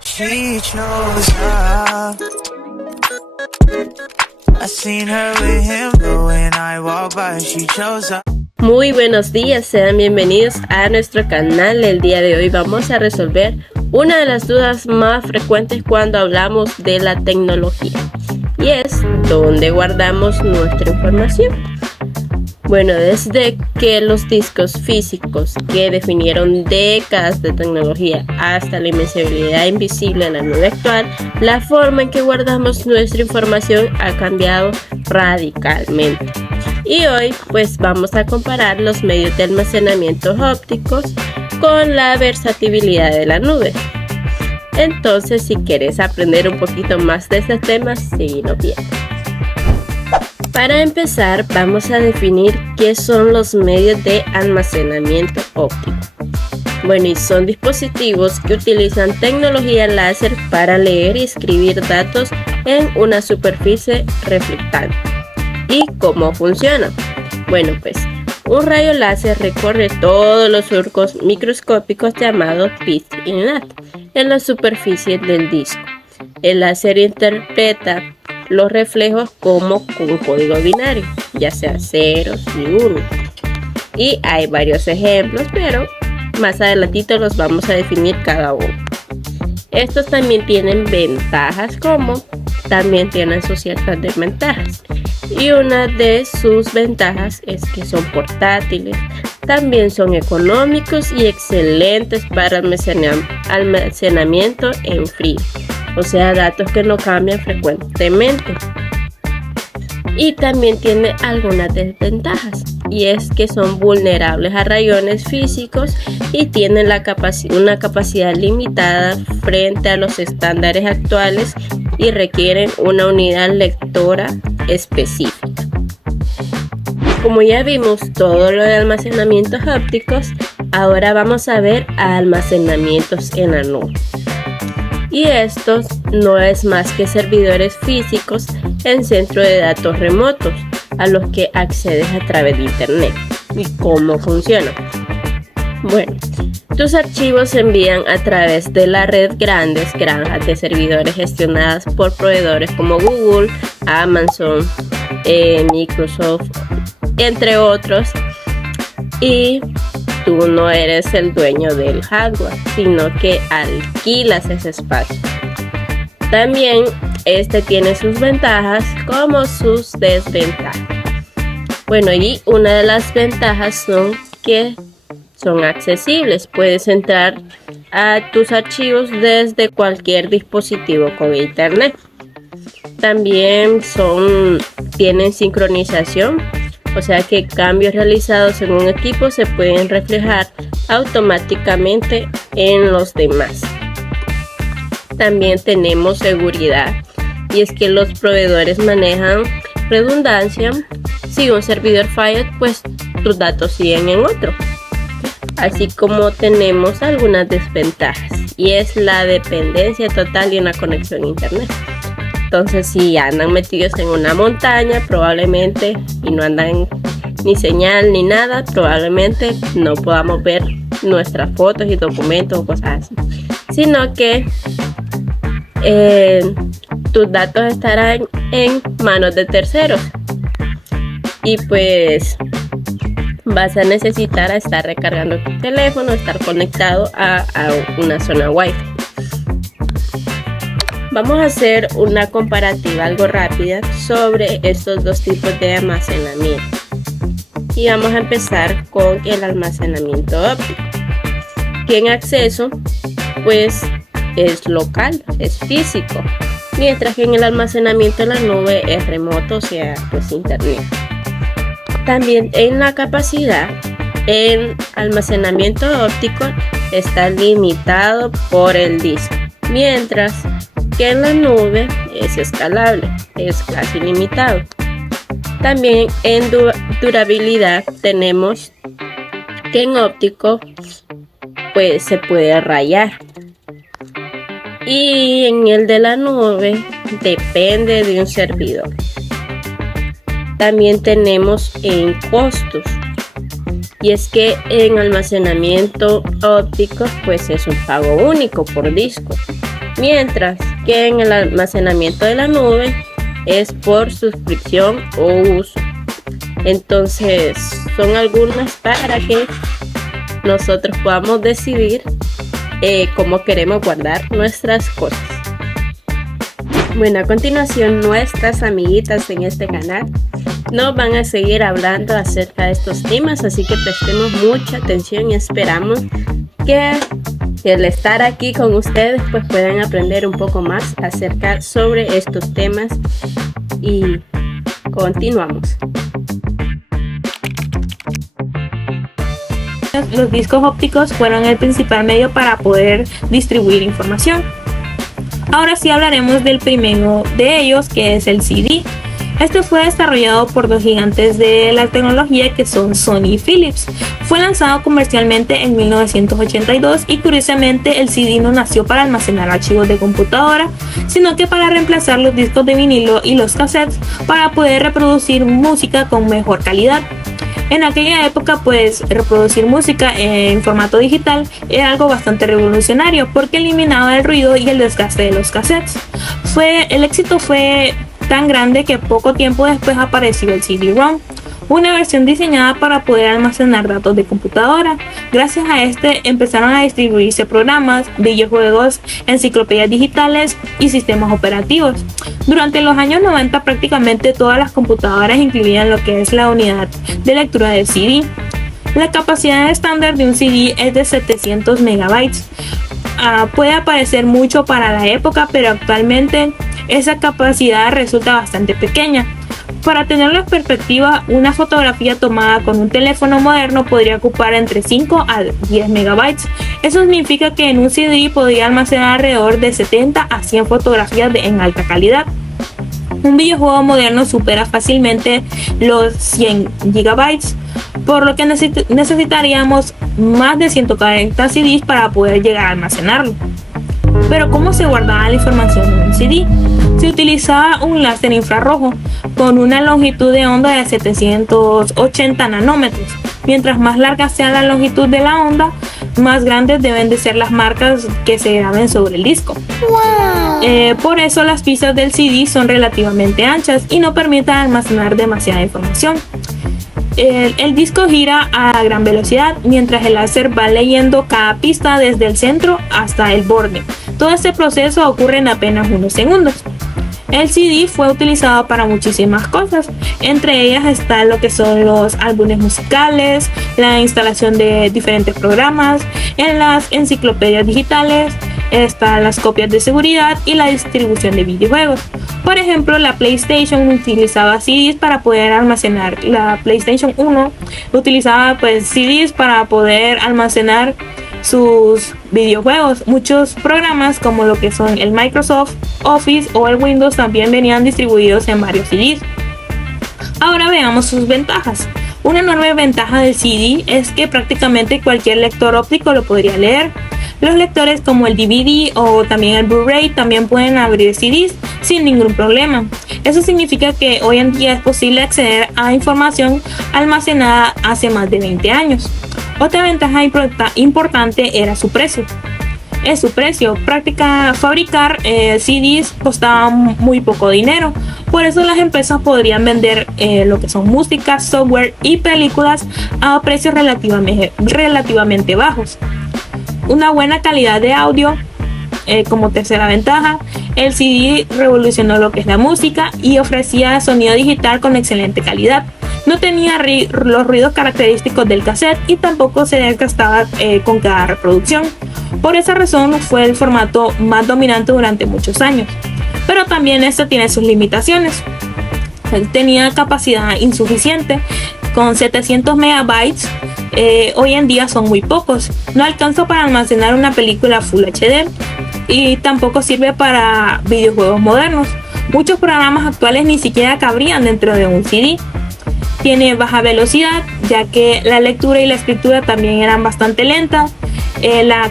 She chose up. I seen her with him, but when I walk by, she chose up. Muy buenos días, sean bienvenidos a nuestro canal. El día de hoy vamos a resolver una de las dudas más frecuentes cuando hablamos de la tecnología, y es ¿dónde guardamos nuestra información? Bueno, desde que los discos físicos que definieron décadas de tecnología hasta la invencibilidad invisible en la nube actual, la forma en que guardamos nuestra información ha cambiado radicalmente. Y hoy pues vamos a comparar los medios de almacenamiento ópticos con la versatilidad de la nube. Entonces, si quieres aprender un poquito más de este tema, síguenos bien. Para empezar, vamos a definir qué son los medios de almacenamiento óptico. Bueno, y son dispositivos que utilizan tecnología láser para leer y escribir datos en una superficie reflectante. ¿Y cómo funciona? Bueno, pues un rayo láser recorre todos los surcos microscópicos llamados bits in lat en la superficie del disco. El láser interpreta los reflejos como un código binario, ya sea ceros y unos. Y hay varios ejemplos, pero más adelantito los vamos a definir cada uno. Estos también tienen ventajas, como también tienen sus ciertas desventajas. Y una de sus ventajas es que son portátiles, también son económicos y excelentes para almacenamiento en frío, o sea, datos que no cambian frecuentemente. Y también tiene algunas desventajas, y es que son vulnerables a rayones físicos y tienen una capacidad limitada frente a los estándares actuales y requieren una unidad lectora específica. Como ya vimos todo lo de almacenamientos ópticos, ahora vamos a ver almacenamientos en la nube. Y estos no es más que servidores físicos en centros de datos remotos a los que accedes a través de internet. ¿Y cómo funciona? Bueno, tus archivos se envían a través de la red grandes granjas de servidores gestionadas por proveedores como Google, Amazon, Microsoft, entre otros, y tú no eres el dueño del hardware, sino que alquilas ese espacio. También este tiene sus ventajas como sus desventajas. Bueno, y una de las ventajas son que son accesibles. Puedes entrar a tus archivos desde cualquier dispositivo con internet. También tienen sincronización, o sea que cambios realizados en un equipo se pueden reflejar automáticamente en los demás. También tenemos seguridad, y es que los proveedores manejan redundancia. Si un servidor falla, pues tus datos siguen en otro. Así como tenemos algunas desventajas, y es la dependencia total de una conexión a internet. Entonces, si andan metidos en una montaña, probablemente, y no andan ni señal ni nada, probablemente no podamos ver nuestras fotos y documentos o cosas así, sino que tus datos estarán en manos de terceros, y pues vas a necesitar estar recargando tu teléfono, estar conectado a una zona Wi-Fi. Vamos a hacer una comparativa algo rápida sobre estos dos tipos de almacenamiento. Y vamos a empezar con el almacenamiento óptico, que en acceso pues es local, es físico, mientras que en el almacenamiento en la nube es remoto, o sea, pues internet. También en la capacidad, el almacenamiento óptico está limitado por el disco, mientras que en la nube es escalable, es casi ilimitado. También en durabilidad tenemos que en óptico pues se puede rayar, y en el de la nube depende de un servidor. También tenemos en costos, Y es que en almacenamiento óptico pues es un pago único por disco, mientras que en el almacenamiento de la nube es por suscripción o uso. Entonces son algunas para que nosotros podamos decidir cómo queremos guardar nuestras cosas. Bueno, a continuación nuestras amiguitas en este canal nos van a seguir hablando acerca de estos temas, así que prestemos mucha atención y esperamos que al estar aquí con ustedes pues puedan aprender un poco más acerca sobre estos temas y continuamos. Los discos ópticos fueron el principal medio para poder distribuir información. Ahora sí hablaremos del primero de ellos, que es el CD. Este fue desarrollado por dos gigantes de la tecnología que son Sony y Philips. Fue lanzado comercialmente en 1982 y curiosamente el CD no nació para almacenar archivos de computadora, sino que para reemplazar los discos de vinilo y los cassettes para poder reproducir música con mejor calidad. En aquella época pues reproducir música en formato digital era algo bastante revolucionario porque eliminaba el ruido y el desgaste de los cassettes. El éxito fue tan grande que poco tiempo después apareció el CD-ROM, una versión diseñada para poder almacenar datos de computadora. Gracias a este empezaron a distribuirse programas, videojuegos, enciclopedias digitales y sistemas operativos. Durante los años 90 prácticamente todas las computadoras incluían lo que es la unidad de lectura del CD. La capacidad estándar de un CD es de 700 megabytes. Puede parecer mucho para la época, pero actualmente esa capacidad resulta bastante pequeña. Para tenerlo en perspectiva, una fotografía tomada con un teléfono moderno podría ocupar entre 5 a 10 megabytes. Eso significa que en un CD podría almacenar alrededor de 70 a 100 fotografías en alta calidad. Un videojuego moderno supera fácilmente los 100 gigabytes, por lo que necesitaríamos más de 140 CDs para poder llegar a almacenarlo. Pero ¿cómo se guardaba la información en un CD? Se utilizaba un láser infrarrojo con una longitud de onda de 780 nanómetros. Mientras más larga sea la longitud de la onda, más grandes deben de ser las marcas que se graben sobre el disco. ¡Wow! Por eso las pistas del CD son relativamente anchas y no permiten almacenar demasiada información. El disco gira a gran velocidad mientras el láser va leyendo cada pista desde el centro hasta el borde. Todo este proceso ocurre en apenas unos segundos. El CD fue utilizado para muchísimas cosas, entre ellas está lo que son los álbumes musicales, la instalación de diferentes programas, en las enciclopedias digitales, están las copias de seguridad y la distribución de videojuegos. Por ejemplo, la PlayStation utilizaba CDs para poder almacenar, la PlayStation 1 utilizaba CDs para poder almacenar sus videojuegos. Muchos programas como lo que son el Microsoft Office o el Windows también venían distribuidos en varios CDs. Ahora veamos sus ventajas. Una enorme ventaja del CD es que prácticamente cualquier lector óptico lo podría leer. Los lectores como el DVD o también el Blu-ray también pueden abrir CDs sin ningún problema. Eso significa que hoy en día es posible acceder a información almacenada hace más de 20 años. Otra ventaja importante era su precio. Fabricar CDs costaba muy poco dinero. Por eso las empresas podrían vender lo que son música, software y películas a precios relativamente bajos. Una buena calidad de audio. Como tercera ventaja, el CD revolucionó lo que es la música y ofrecía sonido digital con excelente calidad. No tenía los ruidos característicos del cassette y tampoco se desgastaba con cada reproducción. Por esa razón fue el formato más dominante durante muchos años. Pero también esto tiene sus limitaciones. Tenía capacidad insuficiente. Con 700 megabytes hoy en día son muy pocos. No alcanza para almacenar una película Full HD y tampoco sirve para videojuegos modernos. Muchos programas actuales ni siquiera cabrían dentro de un CD. Tiene baja velocidad, ya que la lectura y la escritura también eran bastante lentas.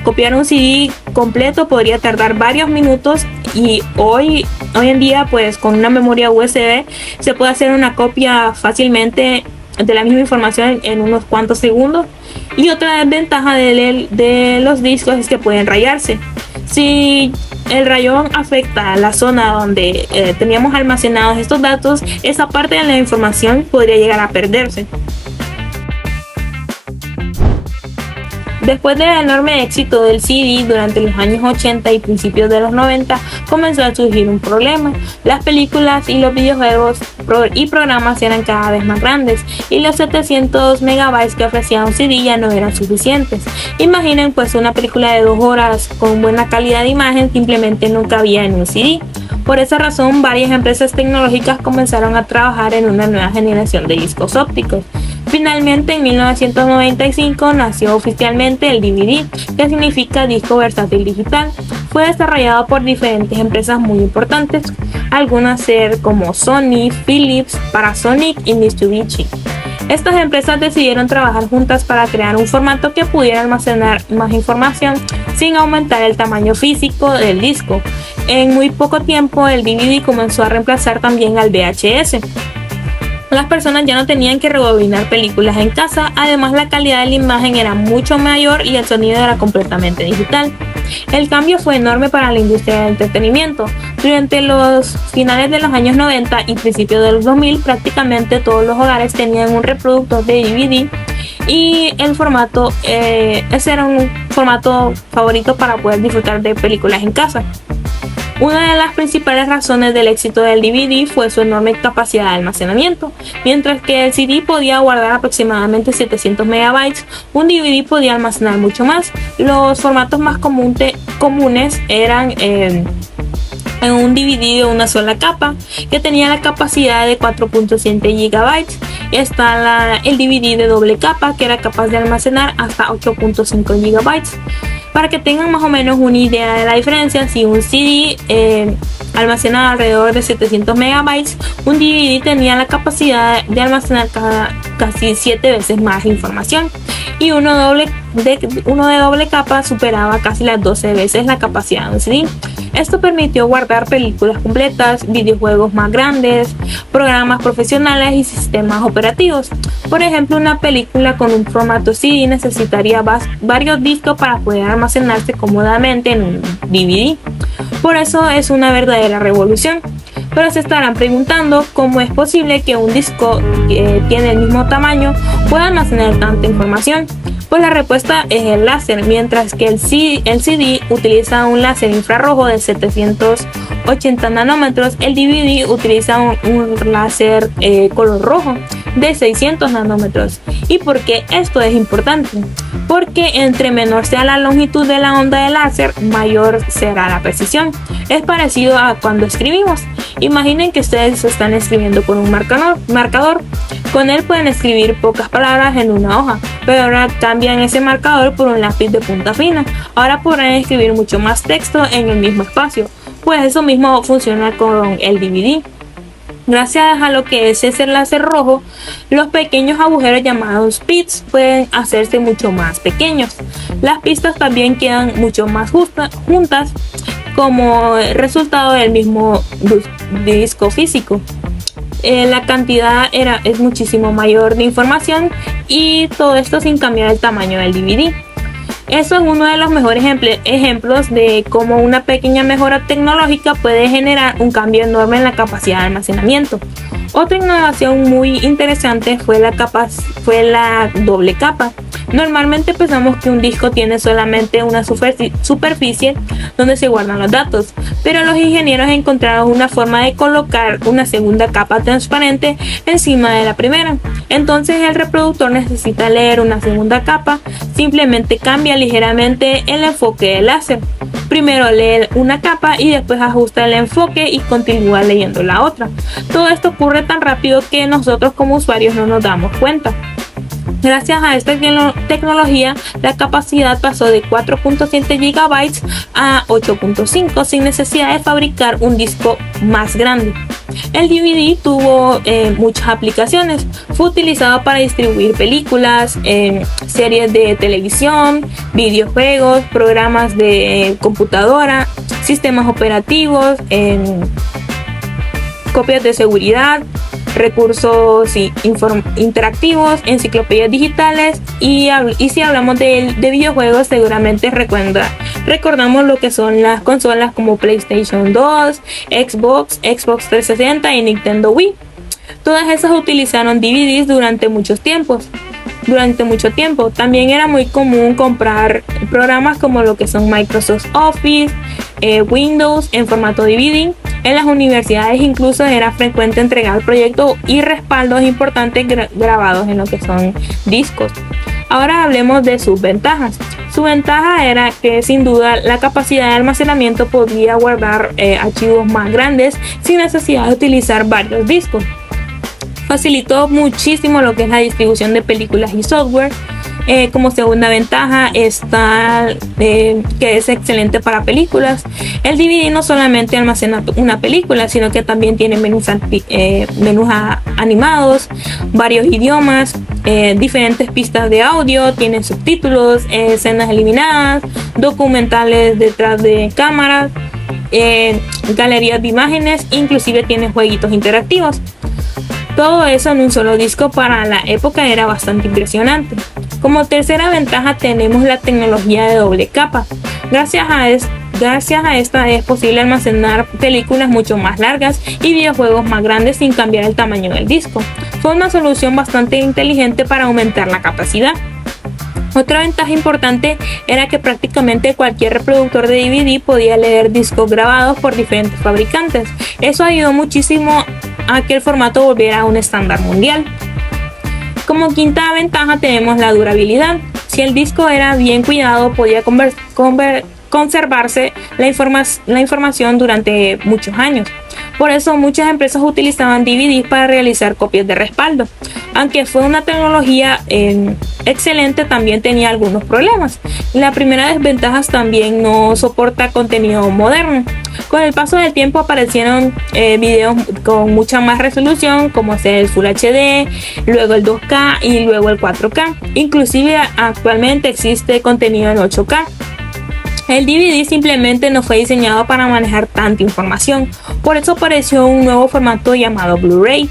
Copiar un CD completo podría tardar varios minutos y hoy en día con una memoria USB se puede hacer una copia fácilmente de la misma información en unos cuantos segundos. Y otra desventaja de los discos es que pueden rayarse. Si el rayón afecta a la zona donde teníamos almacenados estos datos, esa parte de la información podría llegar a perderse. Después del enorme éxito del CD durante los años 80 y principios de los 90, comenzó a surgir un problema. Las películas y los videojuegos y programas eran cada vez más grandes y los 700 megabytes que ofrecía un CD ya no eran suficientes. Imaginen pues una película de 2 horas con buena calidad de imagen simplemente no cabía en un CD. Por esa razón, varias empresas tecnológicas comenzaron a trabajar en una nueva generación de discos ópticos. Finalmente, en 1995 nació oficialmente el DVD, que significa disco versátil digital. Fue desarrollado por diferentes empresas muy importantes, algunas ser como Sony, Philips, Panasonic y Mitsubishi. Estas empresas decidieron trabajar juntas para crear un formato que pudiera almacenar más información sin aumentar el tamaño físico del disco. En muy poco tiempo el DVD comenzó a reemplazar también al VHS. Las personas ya no tenían que rebobinar películas en casa, además la calidad de la imagen era mucho mayor y el sonido era completamente digital. El cambio fue enorme para la industria del entretenimiento. Durante los finales de los años 90 y principios de los 2000, prácticamente todos los hogares tenían un reproductor de DVD y ese era un formato favorito para poder disfrutar de películas en casa. Una de las principales razones del éxito del DVD fue su enorme capacidad de almacenamiento. Mientras que el CD podía guardar aproximadamente 700 megabytes, un DVD podía almacenar mucho más. Los formatos más comunes eran en un DVD de una sola capa, que tenía la capacidad de 4.7 GB. Está el DVD de doble capa, que era capaz de almacenar hasta 8.5 GB. Para que tengan más o menos una idea de la diferencia, si un CD almacenaba alrededor de 700 megabytes, un DVD tenía la capacidad de almacenar casi 7 veces más información, y uno de doble capa superaba casi las 12 veces la capacidad de un CD. Esto permitió guardar películas completas, videojuegos más grandes, programas profesionales y sistemas operativos. Por ejemplo, una película con un formato CD necesitaría varios discos para poder almacenarse cómodamente en un DVD. Por eso es una verdadera revolución. Pero se estarán preguntando cómo es posible que un disco que tiene el mismo tamaño pueda almacenar tanta información. Pues la respuesta es el láser. Mientras que el CD utiliza un láser infrarrojo de 780 nanómetros, el DVD utiliza un láser color rojo de 600 nanómetros. ¿Y por qué esto es importante? Porque entre menor sea la longitud de la onda de láser, mayor será la precisión. Es parecido a cuando escribimos. Imaginen que ustedes están escribiendo con un marcador. Con él pueden escribir pocas palabras en una hoja, pero ahora cambian ese marcador por un lápiz de punta fina. Ahora podrán escribir mucho más texto en el mismo espacio. Pues eso mismo funciona con el DVD. Gracias a lo que es ese láser rojo, los pequeños agujeros llamados pits pueden hacerse mucho más pequeños. Las pistas también quedan mucho más juntas como resultado del mismo disco físico. La cantidad es muchísimo mayor de información, y todo esto sin cambiar el tamaño del DVD. Eso es uno de los mejores ejemplos de cómo una pequeña mejora tecnológica puede generar un cambio enorme en la capacidad de almacenamiento. Otra innovación muy interesante fue la doble capa. Normalmente pensamos que un disco tiene solamente una superficie donde se guardan los datos, pero los ingenieros encontraron una forma de colocar una segunda capa transparente encima de la primera. Entonces el reproductor necesita leer una segunda capa, simplemente cambia ligeramente el enfoque del láser. Primero lee una capa y después ajusta el enfoque y continúa leyendo la otra. Todo esto ocurre tan rápido que nosotros como usuarios no nos damos cuenta. Gracias a esta tecnología, la capacidad pasó de 4.7 GB a 8.5 sin necesidad de fabricar un disco más grande. El DVD tuvo muchas aplicaciones. Fue utilizado para distribuir películas, series de televisión, videojuegos, programas de computadora, sistemas operativos, copias de seguridad, recursos interactivos, enciclopedias digitales y si hablamos de videojuegos seguramente recordamos lo que son las consolas como PlayStation 2, Xbox 360 y Nintendo Wii. Todas esas utilizaron DVDs durante mucho tiempo. También era muy común comprar programas como lo que son Microsoft Office, Windows en formato DVD. En las universidades incluso era frecuente entregar proyectos y respaldos importantes grabados en lo que son discos. Ahora hablemos de sus ventajas. Su ventaja era que sin duda la capacidad de almacenamiento podía guardar archivos más grandes sin necesidad de utilizar varios discos. Facilitó muchísimo lo que es la distribución de películas y software. Como segunda ventaja está que es excelente para películas. El DVD no solamente almacena una película, sino que también tiene menús animados, varios idiomas, diferentes pistas de audio, tiene subtítulos, escenas eliminadas, documentales detrás de cámaras, galerías de imágenes, inclusive tiene jueguitos interactivos. Todo eso en un solo disco para la época era bastante impresionante. Como tercera ventaja tenemos la tecnología de doble capa. Gracias a esta es posible almacenar películas mucho más largas y videojuegos más grandes sin cambiar el tamaño del disco. Fue una solución bastante inteligente para aumentar la capacidad. Otra ventaja importante era que prácticamente cualquier reproductor de DVD podía leer discos grabados por diferentes fabricantes. Eso ayudó muchísimo a que el formato volviera a un estándar mundial. Como quinta ventaja tenemos la durabilidad. Si el disco era bien cuidado, podía conservarse la información durante muchos años. Por eso muchas empresas utilizaban DVDs para realizar copias de respaldo. Aunque fue una tecnología excelente, también tenía algunos problemas. La primera desventaja también no soporta contenido moderno. Con el paso del tiempo aparecieron videos con mucha más resolución, como el Full HD, luego el 2K y luego el 4K. Inclusive actualmente existe contenido en 8K. El DVD simplemente no fue diseñado para manejar tanta información, por eso apareció un nuevo formato llamado Blu-ray,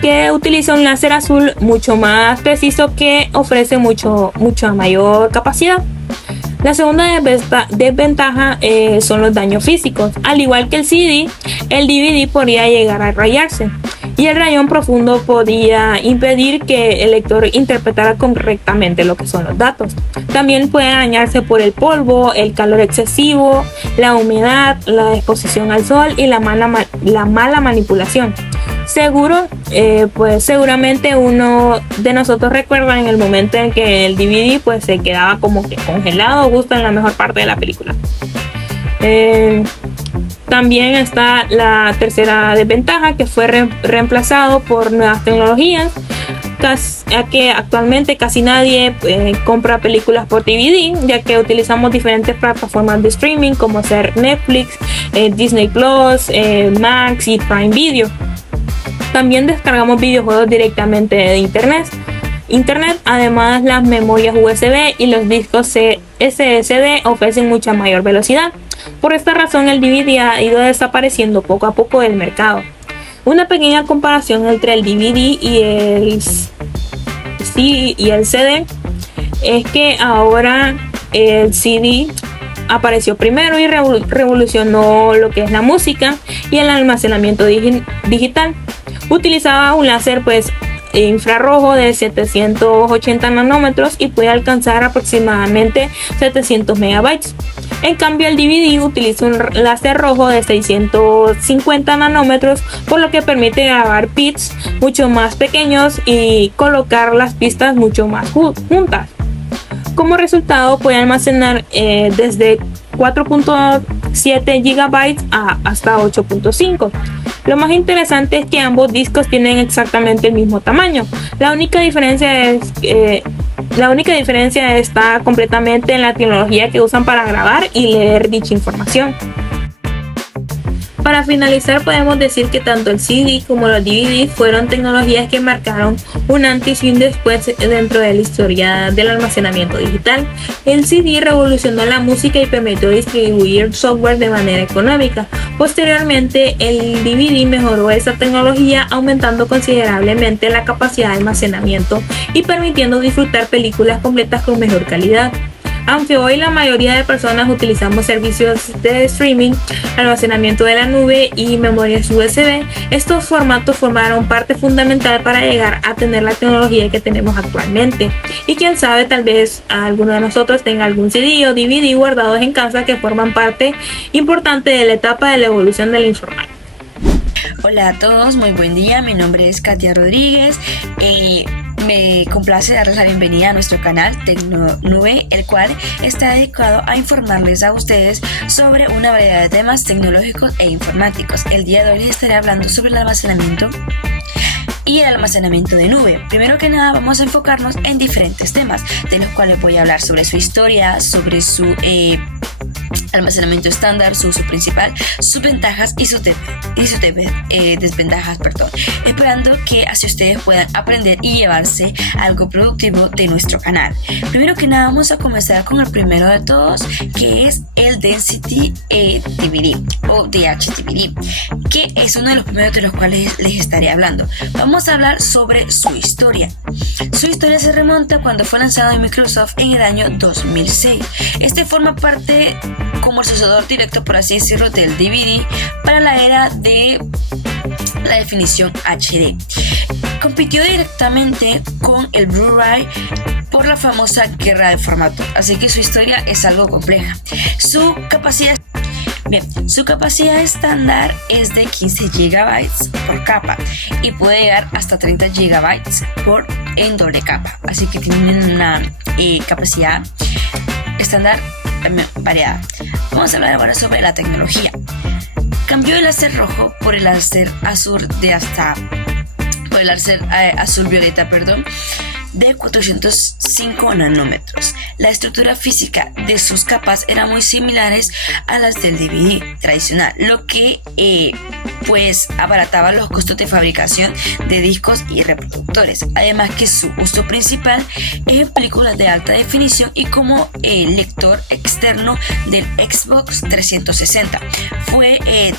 que utiliza un láser azul mucho más preciso que ofrece mucha mayor capacidad. La segunda desventaja son los daños físicos. Al igual que el CD, el DVD podría llegar a rayarse y el rayón profundo podía impedir que el lector interpretara correctamente lo que son los datos. También puede dañarse por el polvo, el calor excesivo, la humedad, la exposición al sol y la mala manipulación. Seguramente uno de nosotros recuerda en el momento en que el DVD se quedaba como que congelado justo en la mejor parte de la película. También está la tercera desventaja, que fue reemplazado por nuevas tecnologías, ya que actualmente casi nadie compra películas por DVD, ya que utilizamos diferentes plataformas de streaming como ser Netflix, Disney Plus, Max y Prime Video. También descargamos videojuegos directamente de internet. Además, las memorias USB y los discos SSD ofrecen mucha mayor velocidad. Por esta razón, el DVD ha ido desapareciendo poco a poco del mercado. Una pequeña comparación entre el DVD y el CD es que ahora el CD apareció primero y revolucionó lo que es la música y el almacenamiento digital. Utilizaba un láser infrarrojo de 780 nanómetros y puede alcanzar aproximadamente 700 megabytes. En cambio, el DVD utiliza un láser rojo de 650 nanómetros, por lo que permite grabar bits mucho más pequeños y colocar las pistas mucho más juntas. Como resultado, puede almacenar desde 4.7 GB hasta 8.5. Lo más interesante es que ambos discos tienen exactamente el mismo tamaño. La única diferencia está completamente en la tecnología que usan para grabar y leer dicha información. Para finalizar, podemos decir que tanto el CD como los DVD fueron tecnologías que marcaron un antes y un después dentro de la historia del almacenamiento digital. El CD revolucionó la música y permitió distribuir software de manera económica. Posteriormente, el DVD mejoró esa tecnología, aumentando considerablemente la capacidad de almacenamiento y permitiendo disfrutar películas completas con mejor calidad. Aunque hoy la mayoría de personas utilizamos servicios de streaming, almacenamiento de la nube y memorias USB, estos formatos formaron parte fundamental para llegar a tener la tecnología que tenemos actualmente. Y quién sabe, tal vez alguno de nosotros tenga algún CD o DVD guardados en casa que forman parte importante de la etapa de la evolución de la informática. Hola a todos, muy buen día, mi nombre es Katia Rodríguez. Me complace darles la bienvenida a nuestro canal Tecnonube, el cual está dedicado a informarles a ustedes sobre una variedad de temas tecnológicos e informáticos. El día de hoy les estaré hablando sobre el almacenamiento y el almacenamiento de nube. Primero que nada, vamos a enfocarnos en diferentes temas, de los cuales voy a hablar sobre su historia, sobre su almacenamiento estándar, su uso principal, sus ventajas y sus desventajas, esperando que así ustedes puedan aprender y llevarse algo productivo de nuestro canal. Primero que nada, vamos a comenzar con el primero de todos, que es el Density DVD o DHDVD, que es uno de los primeros de los cuales les estaré hablando. Vamos a hablar sobre su historia. Su historia se remonta cuando fue lanzado en Microsoft en el año 2006. Este forma parte como el sucesor directo, por así decirlo, del DVD para la era de la definición HD. Compitió directamente con el Blu-ray por la famosa guerra de formato, así que su historia es algo compleja. Su capacidad estándar es de 15 GB por capa y puede llegar hasta 30 GB en doble capa, así que tienen una capacidad estándar variada. Vamos a hablar ahora sobre la tecnología. Cambió el láser rojo por el láser azul azul violeta, de 405 nanómetros. La estructura física de sus capas era muy similares a las del DVD tradicional, lo que pues abarataba los costos de fabricación de discos y reproductores. Además que su uso principal es en películas de alta definición y como lector externo del Xbox 360. Fue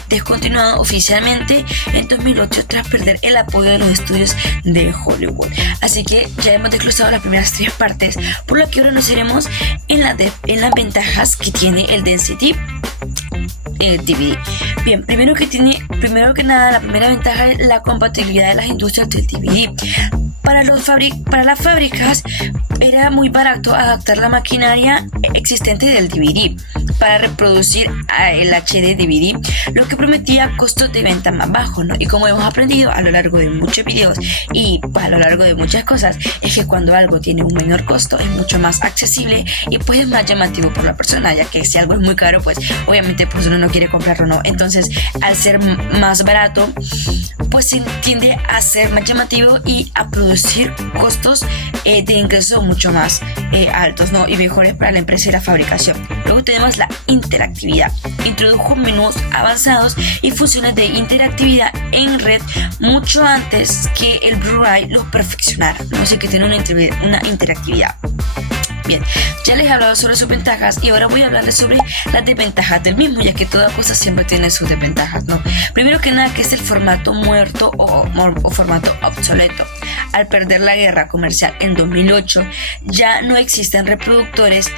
descontinuado oficialmente en 2008 tras perder el apoyo de los estudios de Hollywood. Así que ya hemos desglosado las primeras 3 partes, por lo que ahora nos iremos en las ventajas que tiene el Density DVD. Bien, primero que nada, la primera ventaja es la compatibilidad de las industrias del DVD. Para las fábricas era muy barato adaptar la maquinaria existente del DVD para reproducir el HD DVD, lo que prometía costos de venta más bajos, ¿no? Y como hemos aprendido a lo largo de muchos videos y pues, a lo largo de muchas cosas, es que cuando algo tiene un menor costo es mucho más accesible y pues es más llamativo por la persona, ya que si algo es muy caro, pues obviamente pues uno no quiere comprarlo, ¿no? Entonces, al ser más barato, pues se tiende a ser más llamativo y a producir costos de ingreso mucho más altos, ¿no? Y mejores para la empresa y la fabricación. Luego tenemos la interactividad. Introdujo menús avanzados y funciones de interactividad en red mucho antes que el Blu-ray los perfeccionara, ¿no? Así que tiene una interactividad. Bien, ya les he hablado sobre sus ventajas y ahora voy a hablarles sobre las desventajas del mismo, ya que toda cosa siempre tiene sus desventajas, ¿no? Primero que nada, que es el formato muerto o formato obsoleto. Al perder la guerra comercial en 2008, ya no existen reproductores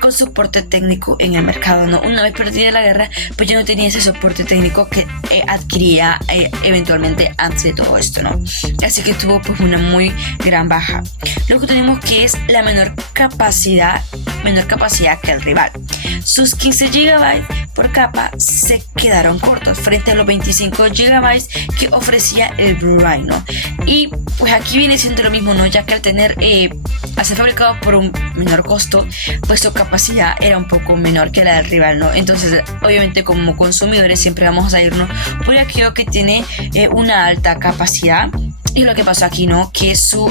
con soporte técnico en el mercado, ¿no? Una vez perdida la guerra, pues ya no tenía ese soporte técnico que adquiría eventualmente antes de todo esto, ¿no? Así que tuvo pues una muy gran baja. Luego tenemos que es la menor capacidad que el rival. Sus 15 GB por capa se quedaron cortos frente a los 25 GB que ofrecía el Blu-ray, ¿no? Y pues aquí viene siendo lo mismo, ¿no? Ya que al ser fabricado por un menor costo, pues su capacidad era un poco menor que la del rival, ¿no? Entonces, obviamente como consumidores siempre vamos a irnos por aquello que tiene una alta capacidad. Y lo que pasó aquí, ¿no? Que su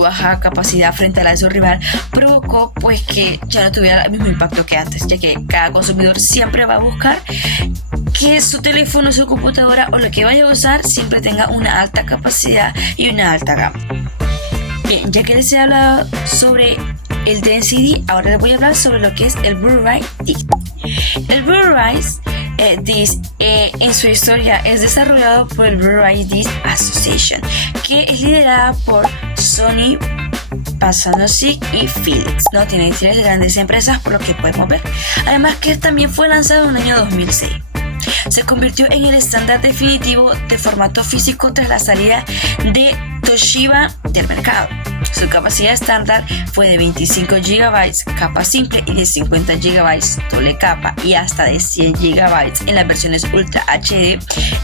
baja capacidad frente a la de su rival provocó pues que ya no tuviera el mismo impacto que antes, ya que cada consumidor siempre va a buscar que su teléfono, su computadora o lo que vaya a usar siempre tenga una alta capacidad y una alta gama. Bien, ya que les he hablado sobre el DNCD, ahora les voy a hablar sobre lo que es el Blu-ray Disc. El Blu-ray Disc en su historia es desarrollado por el Blu-ray Disc Association, que es liderada por Sony, Panasonic y Philips. No tiene tres grandes empresas por lo que podemos ver. Además que también fue lanzado en el año 2006. Se convirtió en el estándar definitivo de formato físico tras la salida de Toshiba del mercado. Su capacidad estándar fue de 25 GB capa simple y de 50 GB doble capa y hasta de 100 GB en las versiones Ultra HD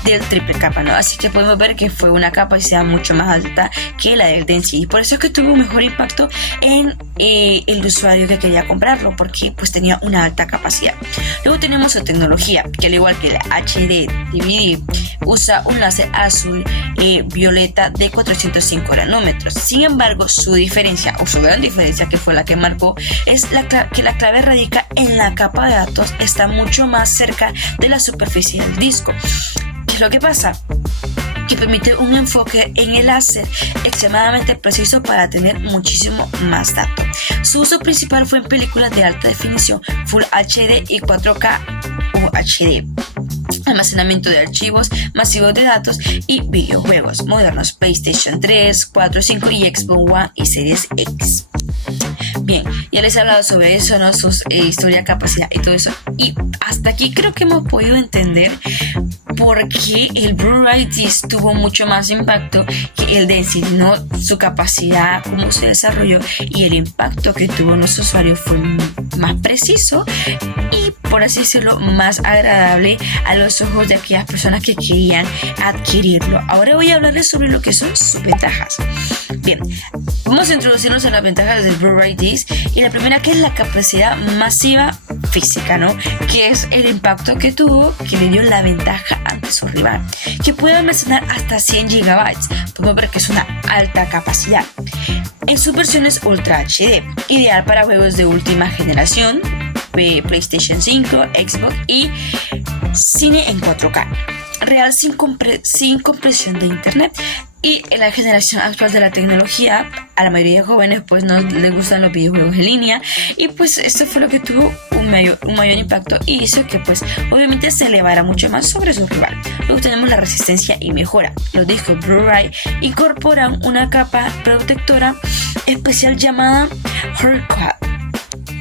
del triple capa, ¿no? Así que podemos ver que fue una capacidad mucho más alta que la del DNCD. Por eso es que tuvo un mejor impacto en el usuario que quería comprarlo, porque pues tenía una alta capacidad. Luego tenemos su tecnología, que al igual que la HD DVD usa un láser azul violeta de 405 nanómetros. Sin embargo, su diferencia o su gran diferencia, que fue la que marcó, es que la clave radica en la capa de datos, está mucho más cerca de la superficie del disco. ¿Qué es lo que pasa? Que permite un enfoque en el láser extremadamente preciso para tener muchísimo más datos. Su uso principal fue en películas de alta definición, Full HD y 4K UHD, almacenamiento de archivos masivos de datos y videojuegos modernos, PlayStation 3, 4, 5 y Xbox One y Series X. Bien, ya les he hablado sobre eso, ¿no? Su historia, capacidad y todo eso. Y hasta aquí creo que hemos podido entender por qué el Blu-ray Disc tuvo mucho más impacto que el DNCD, ¿no? Su capacidad, cómo se desarrolló y el impacto que tuvo en los usuarios fue más preciso y, por así decirlo, más agradable a los ojos de aquellas personas que querían adquirirlo. Ahora voy a hablarles sobre lo que son sus ventajas. Bien, vamos a introducirnos en las ventajas del Blu-ray Disc, y la primera, que es la capacidad masiva física, ¿no? Que es el impacto que tuvo, que le dio la ventaja ante su rival, que puede almacenar hasta 100 GB. Podemos ver que es una alta capacidad en sus versiones Ultra HD, ideal para juegos de última generación, PlayStation 5, Xbox y cine en 4K, real sin compresión de internet. Y en la generación actual de la tecnología, a la mayoría de jóvenes pues no les gustan los videojuegos en línea, y pues esto fue lo que tuvo un mayor impacto y hizo que pues obviamente se elevara mucho más sobre su rival. Luego tenemos la resistencia y mejora. Los discos Blu-ray incorporan una capa protectora especial llamada Hardcoat,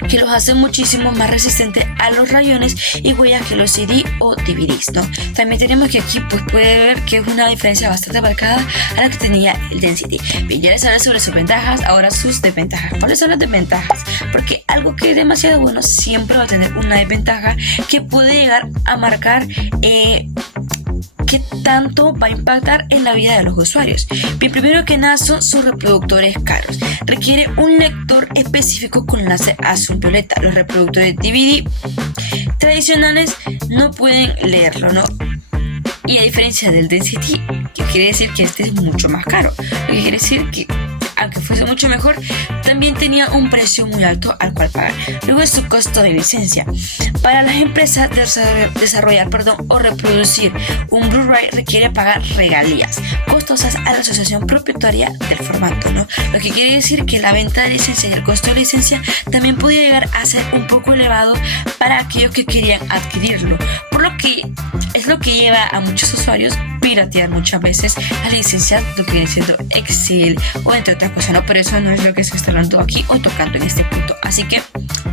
que los hace muchísimo más resistentes a los rayones y huellas que los CD o DVDs, ¿no? También tenemos que aquí pues puede ver que es una diferencia bastante marcada a la que tenía el DNCD. Bien, ya les hablé sobre sus ventajas, ahora sus desventajas. ¿Cuáles son las desventajas? Porque algo que es demasiado bueno siempre va a tener una desventaja que puede llegar a marcar qué tanto va a impactar en la vida de los usuarios. Bien, primero que nada son sus reproductores caros. Requiere un lector específico con láser azul violeta. Los reproductores DVD tradicionales no pueden leerlo, ¿no? Y a diferencia del DNCD, que quiere decir que este es mucho más caro. Lo que quiere decir que, aunque fuese mucho mejor, también tenía un precio muy alto al cual pagar. Luego es su costo de licencia. Para las empresas desarrollar o reproducir un Blu-ray requiere pagar regalías costosas a la asociación propietaria del formato, ¿no? Lo que quiere decir que la venta de licencia y el costo de licencia también podía llegar a ser un poco elevado para aquellos que querían adquirirlo, por lo que es lo que lleva a muchos usuarios piratear muchas veces la licencia, lo que viene siendo Excel o entre otras cosas, ¿no? Pero eso no es lo que se está hablando aquí o tocando en este punto. Así que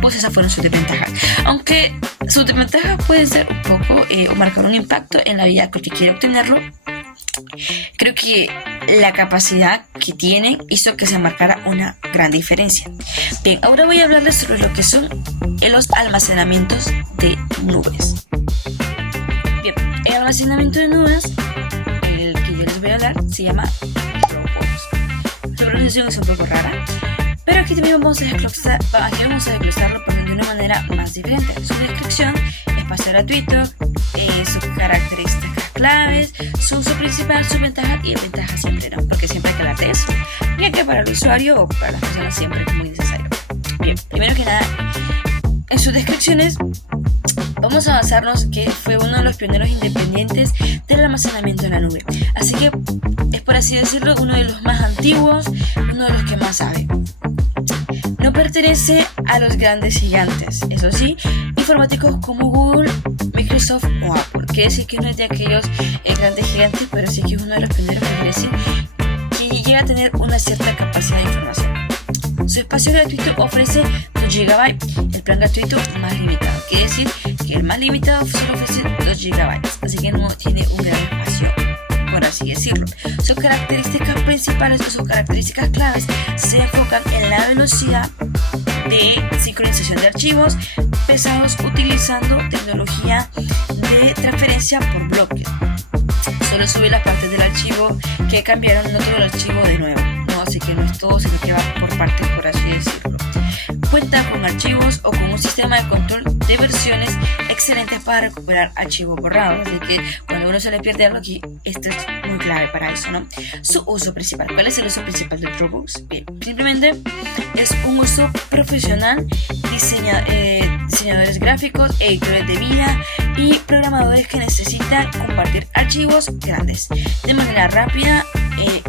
pues esas fueron sus desventajas, aunque sus desventajas pueden ser un poco o marcar un impacto en la vida que quiere obtenerlo. Creo que la capacidad que tienen hizo que se marcara una gran diferencia. Bien, ahora voy a hablarles sobre lo que son los almacenamientos de nubes. Bien, el almacenamiento de nubes, el que yo les voy a hablar, se llama Dropbox. Su pronunciación es un poco rara, pero aquí también vamos a desglosarlo de una manera más diferente. Su descripción, espacio gratuito, sus características claves, su uso principal, sus ventajas y desventajas siempre, ¿no? Porque siempre hay que hablar de eso, ya que para el usuario o para las personas siempre es muy necesario. Bien, primero que nada, en sus descripciones Vamos a basarnos que fue uno de los pioneros independientes del almacenamiento en la nube. Así que es, por así decirlo, uno de los más antiguos, uno de los que más sabe. No pertenece a los grandes gigantes, eso sí, informáticos como Google, Microsoft o Apple. Quiere decir que no es de aquellos grandes gigantes, pero sí que es uno de los primeros, que quiere decir que llega a tener una cierta capacidad de información. Su espacio gratuito ofrece 2 GB, el plan gratuito más limitado. Quiere decir que el más limitado solo ofrece 2 GB, así que no tiene un gran espacio, por así decirlo. Sus características principales o sus características claves se enfocan en la velocidad de sincronización de archivos pesados utilizando tecnología de transferencia por bloques. Solo sube las partes del archivo que cambiaron, no todo el archivo de nuevo, ¿no? Así que no es todo, sino que va por partes, por así decirlo. Cuenta con archivos o con un sistema de control de versiones excelentes para recuperar archivos borrados. Así que cuando a uno se le pierde algo aquí, esto es muy clave para eso, ¿no? Su uso principal. ¿Cuál es el uso principal de Dropbox? Bien, simplemente es un uso profesional, diseñadores gráficos, editores de vida y programadores que necesitan compartir archivos grandes de manera rápida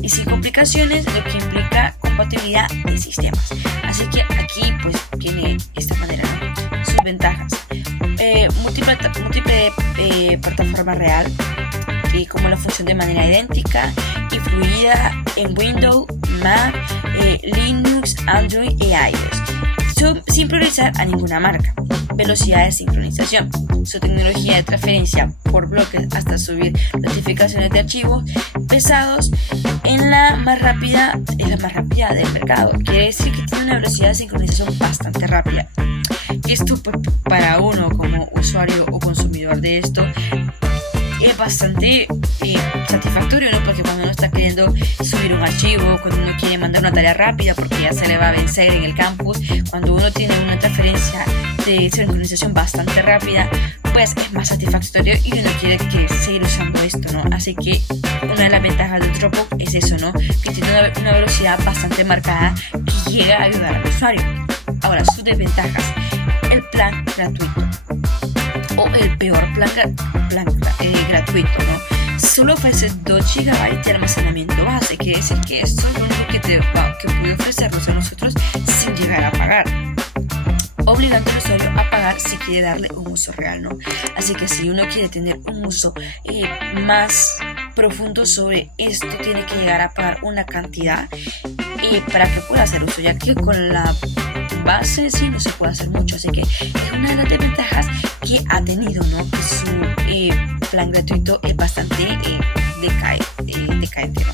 y sin complicaciones, lo que implica compatibilidad de sistemas. Así que aquí pues tiene esta manera, ¿no? Sus ventajas: múltiple plataforma real, que como la función de manera idéntica y fluida en Windows, Mac, Linux, Android y iOS, sin priorizar a ninguna marca. Velocidad de sincronización. Su tecnología de transferencia por bloques hasta subir notificaciones de archivos pesados es la más rápida del mercado. Quiere decir que tiene una velocidad de sincronización bastante rápida. Y esto para uno como usuario o consumidor de esto es bastante satisfactorio, ¿no? Porque cuando uno está queriendo subir un archivo, cuando uno quiere mandar una tarea rápida porque ya se le va a vencer en el campus, cuando uno tiene una transferencia de sincronización bastante rápida, pues es más satisfactorio y uno quiere seguir usando esto, ¿no? Así que una de las ventajas de Dropbox es eso, ¿no? Que tiene una velocidad bastante marcada que llega a ayudar al usuario. Ahora, sus desventajas: el plan gratuito o el peor plan gratuito, ¿no? Solo ofrece 2 GB de almacenamiento base. Quiere decir que esto es lo único que puede ofrecernos a nosotros sin llegar a pagar, obligando al usuario a pagar si quiere darle un uso real, ¿no? Así que si uno quiere tener un uso más profundo sobre esto, tiene que llegar a pagar una cantidad para que pueda hacer uso, ya que con la base sí no se puede hacer mucho. Así que es una de las desventajas que ha tenido, ¿no? Que su plan gratuito es bastante decadente, ¿no?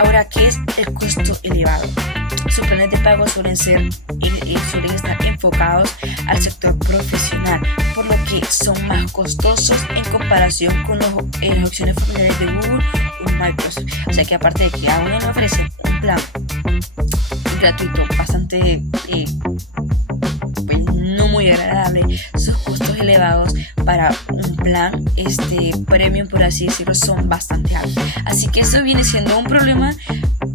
Ahora, ¿qué es el costo elevado? Sus planes de pago suelen estar enfocados al sector profesional, por lo que son más costosos en comparación con las opciones familiares de Google o Microsoft. O sea que aparte de que a uno le ofrece un plan gratuito bastante pues no muy agradable, sus costos elevados para un plan premium, por así decirlo, son bastante altos. Así que eso viene siendo un problema,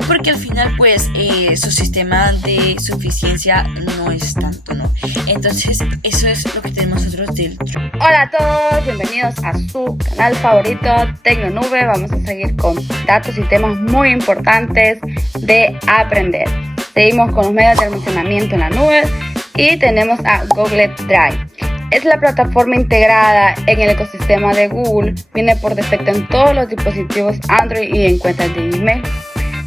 porque al final pues su sistema de suficiencia no es tanto, ¿no? Entonces eso es lo que tenemos nosotros del Dropbox. Hola a todos, bienvenidos a su canal favorito Tecnonube. Vamos a seguir con datos y temas muy importantes de aprender. Seguimos con los medios de almacenamiento en la nube y tenemos a Google Drive. Es la plataforma integrada en el ecosistema de Google. Viene por defecto en todos los dispositivos Android y en cuentas de Gmail.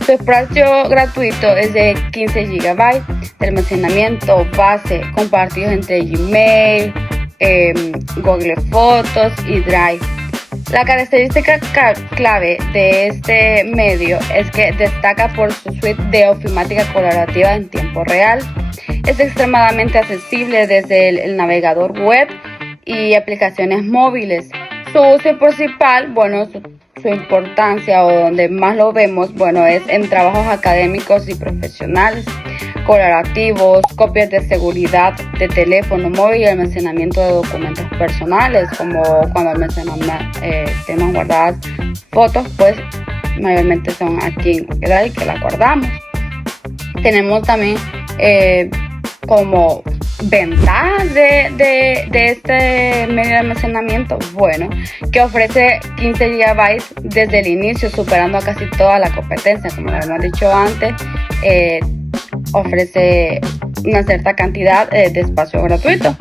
Su espacio gratuito es de 15 GB de almacenamiento base compartidos entre Gmail, Google Fotos y Drive. La característica clave de este medio es que destaca por su suite de ofimática colaborativa en tiempo real. Es extremadamente accesible desde el navegador web y aplicaciones móviles. Su uso principal, su importancia, o donde más lo vemos, es en trabajos académicos y profesionales, colaborativos, copias de seguridad de teléfono móvil y almacenamiento de documentos personales, como cuando almacenamos tenemos guardadas fotos, pues mayormente son aquí en Google Drive que la guardamos. Tenemos también como ventajas de este medio de almacenamiento, bueno, que ofrece 15 GB desde el inicio, superando a casi toda la competencia, como lo habíamos dicho antes. Ofrece una cierta cantidad de espacio gratuito.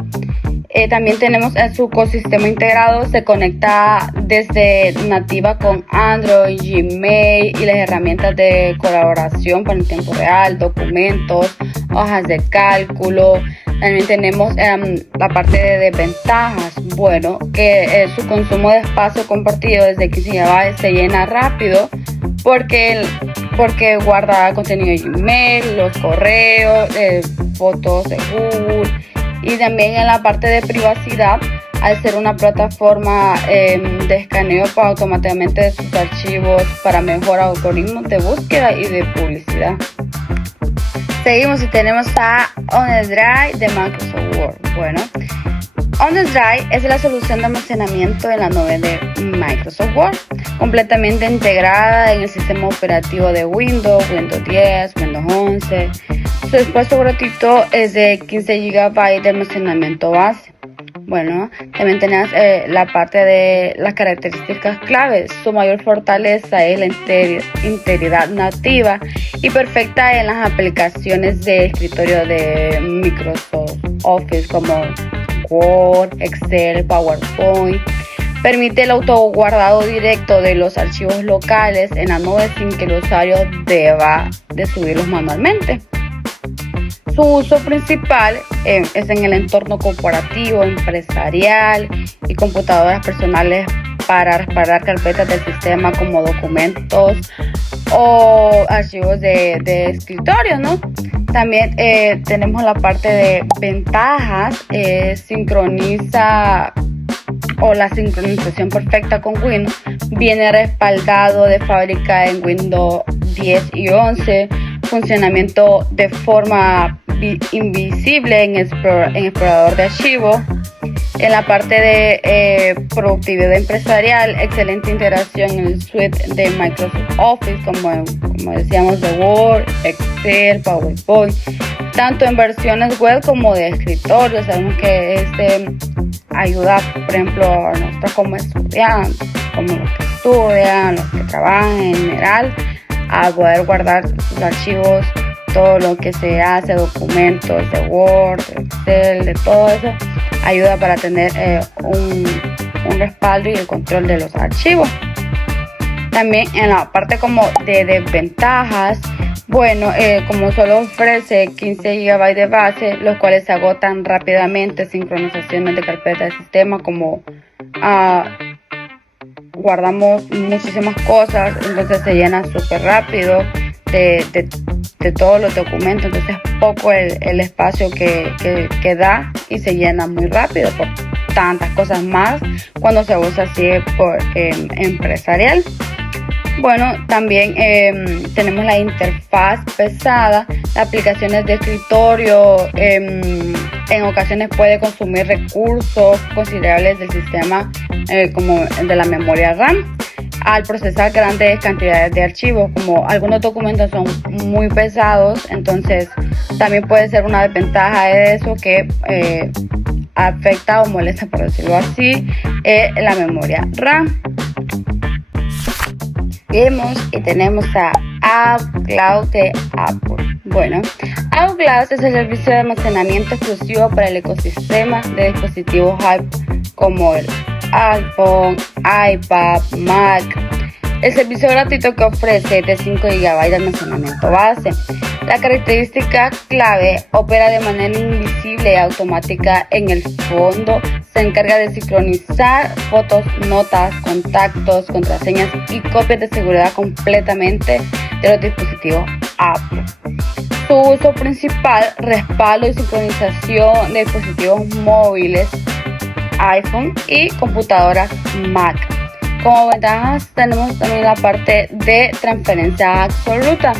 También tenemos su ecosistema integrado, se conecta desde nativa con Android, Gmail y las herramientas de colaboración para el tiempo real, documentos, hojas de cálculo. También tenemos la parte de desventajas, bueno, que su consumo de espacio compartido desde 15 GB se llena rápido porque guarda contenido de Gmail, los correos, fotos de Google. Y también en la parte de privacidad, al ser una plataforma de escaneo automáticamente de sus archivos para mejor algoritmos de búsqueda y de publicidad. Seguimos y tenemos a OneDrive de Microsoft Word. Bueno, OneDrive es la solución de almacenamiento en la nube de Microsoft Word, completamente integrada en el sistema operativo de Windows 10, Windows 11. Su espacio gratuito es de 15 GB de almacenamiento base. Bueno, también tenemos la parte de las características claves. Su mayor fortaleza es la integridad nativa y perfecta en las aplicaciones de escritorio de Microsoft Office como Word, Excel, PowerPoint. Permite el autoguardado directo de los archivos locales en la nube sin que el usuario deba de subirlos manualmente. Su uso principal es en el entorno corporativo, empresarial y computadoras personales para respaldar carpetas del sistema como documentos o archivos de escritorio, ¿no? También tenemos la parte de ventajas, sincroniza o la sincronización perfecta con Windows. Viene respaldado de fábrica en Windows 10 y 11, funcionamiento de forma invisible en explorador de archivos. En la parte de productividad empresarial, excelente integración en el suite de Microsoft Office, como decíamos, de Word, Excel, PowerPoint, tanto en versiones web como de escritorio. Sabemos que ayuda, por ejemplo, a nosotros como estudiantes, como los que estudian, los que trabajan en general, a poder guardar sus archivos, todo lo que se hace, documentos de Word, de Excel, de todo eso, ayuda para tener un respaldo y el control de los archivos. También en la parte como de desventajas, bueno, como solo ofrece 15 GB de base, los cuales se agotan rápidamente, sincronizaciones de carpeta de sistema, como guardamos muchísimas cosas, entonces se llena súper rápido de todos los documentos, entonces es poco el espacio que da y se llena muy rápido por tantas cosas más cuando se usa así por empresarial. Bueno, también tenemos la interfaz pesada, las aplicaciones de escritorio en ocasiones puede consumir recursos considerables del sistema como de la memoria RAM al procesar grandes cantidades de archivos. Como algunos documentos son muy pesados, entonces también puede ser una desventaja de eso que afecta o molesta, por decirlo así, la memoria RAM. Vemos y tenemos a iCloud de Apple. Bueno, iCloud es el servicio de almacenamiento exclusivo para el ecosistema de dispositivos Apple como el iPhone, iPad, Mac. El servicio gratuito que ofrece es de 5 GB de almacenamiento base. La característica clave opera de manera invisible y automática en el fondo. Se encarga de sincronizar fotos, notas, contactos, contraseñas y copias de seguridad completamente de los dispositivos Apple. Su uso principal, respaldo y sincronización de dispositivos móviles, iPhone y computadoras Mac. Como ventajas tenemos también la parte de transferencia absoluta.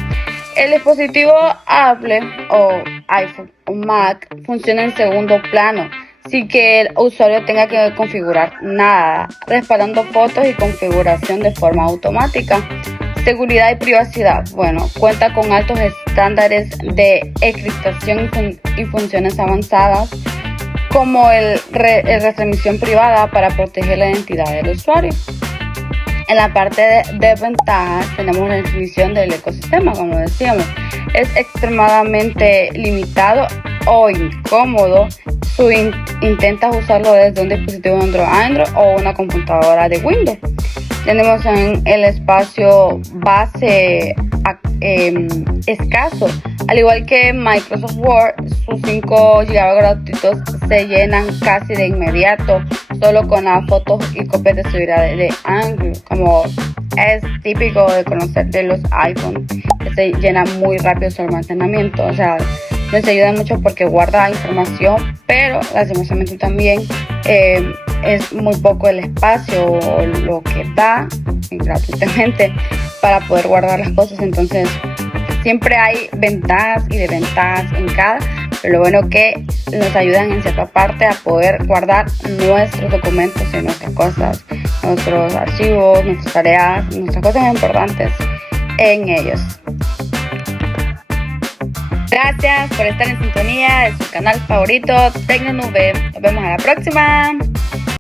El dispositivo Apple o iPhone o Mac funciona en segundo plano, sin que el usuario tenga que configurar nada, respaldando fotos y configuración de forma automática. Seguridad y privacidad. Bueno, cuenta con altos estándares de encriptación y funciones avanzadas como el retransmisión privada para proteger la identidad del usuario. En la parte de ventajas tenemos la definición del ecosistema, como decíamos. Es extremadamente limitado o incómodo si intentas usarlo desde un dispositivo Android o una computadora de Windows. Tenemos en el espacio base escaso. Al igual que Microsoft Word, sus 5 GB gratuitos se llenan casi de inmediato, solo con las fotos y copias de seguridad de Android, como es típico de conocer de los iPhones, que se llena muy rápido su almacenamiento. O sea, nos ayuda mucho porque guarda información, pero lastimosamente también es muy poco el espacio o lo que da gratuitamente para poder guardar las cosas. Entonces siempre hay ventajas y desventajas en cada, pero lo bueno que nos ayudan en cierta parte a poder guardar nuestros documentos y nuestras cosas, nuestros archivos, nuestras tareas, nuestras cosas importantes en ellos. Gracias por estar en sintonía de su canal favorito, Tecnonube. Nos vemos a la próxima.